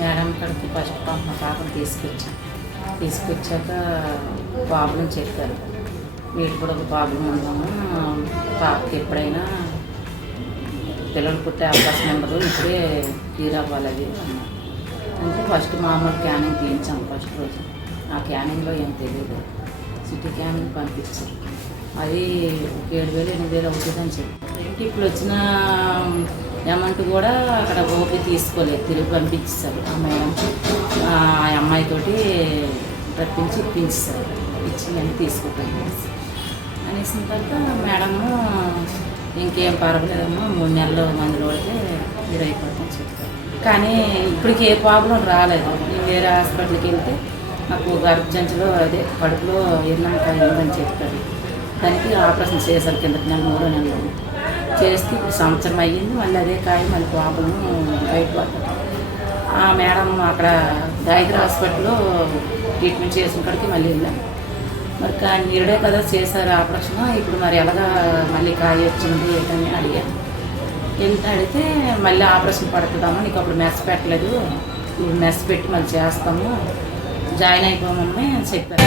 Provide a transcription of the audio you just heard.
Madam కాడికి first మా పాపను తీసుకొచ్చాక ప్రాబ్లం చెప్పారు. వీటి కూడా ఒక ప్రాబ్లం ఉందాము, పాపకి ఎప్పుడైనా పిల్లలు పుట్టే అవకాశం ఉండదు, ఇప్పుడే క్లియర్ అవ్వాలి అది అంటే ఫస్ట్ మామూలు క్యానింగ్ తీయించాము. ఫస్ట్ రోజు ఆ క్యానింగ్లో ఏం తెలియదు, సిటీ క్యానింగ్ పంపించారు. అది 7,000 8,000 అవుతుందని చెప్పి ఇప్పుడు వచ్చిన అమౌంట్ కూడా అక్కడ ఓపీ తీసుకోలేదు, తిరిగి పంపించారు. ఆ మేడం ఆ అమ్మాయితోటి రప్పించి ఇప్పించారు, ఇచ్చి అని తీసుకోకండి అనేసిన తర్వాత మేడము ఇంకేం పర్వాలేదమ్మా 3 నెలలు మందులు పడితే మీరు అయిపోతుందని చెప్పారు. కానీ ఇప్పటికి ఏ ప్రాబ్లం రాలేదు. నేను వేరే హాస్పిటల్కి వెళ్తే నాకు గర్భజంచులో అదే కడుపులో ఎన్నమ్మకాయ ఉందని చెప్పారు. దానికి ఆపరేషన్ చేశారు కిందకి నెల 3 నెలలు చేస్తే ఇప్పుడు సంవత్సరం అయ్యింది. మళ్ళీ అదే కాయ మళ్ళీ ప్రాబ్లం బయటపడ్డది. ఆ మేడం అక్కడ గాయత్రి హాస్పిటల్లో ట్రీట్మెంట్ చేసిన కాడికి మళ్ళీ వెళ్ళాను. మరి నీరుడే కదా చేశారు ఆపరేషన్, ఇప్పుడు మరి ఎలాగా మళ్ళీ కాయ వచ్చింది ఏంటని అడిగాను. అడిగితే మళ్ళీ ఆపరేషన్ పడుతుందామా, నీకు అప్పుడు మెస్ పెట్టలేదు, ఇప్పుడు మెస్ పెట్టి మళ్ళీ చేస్తాము, జాయిన్ అయిపోమని చెప్పారు.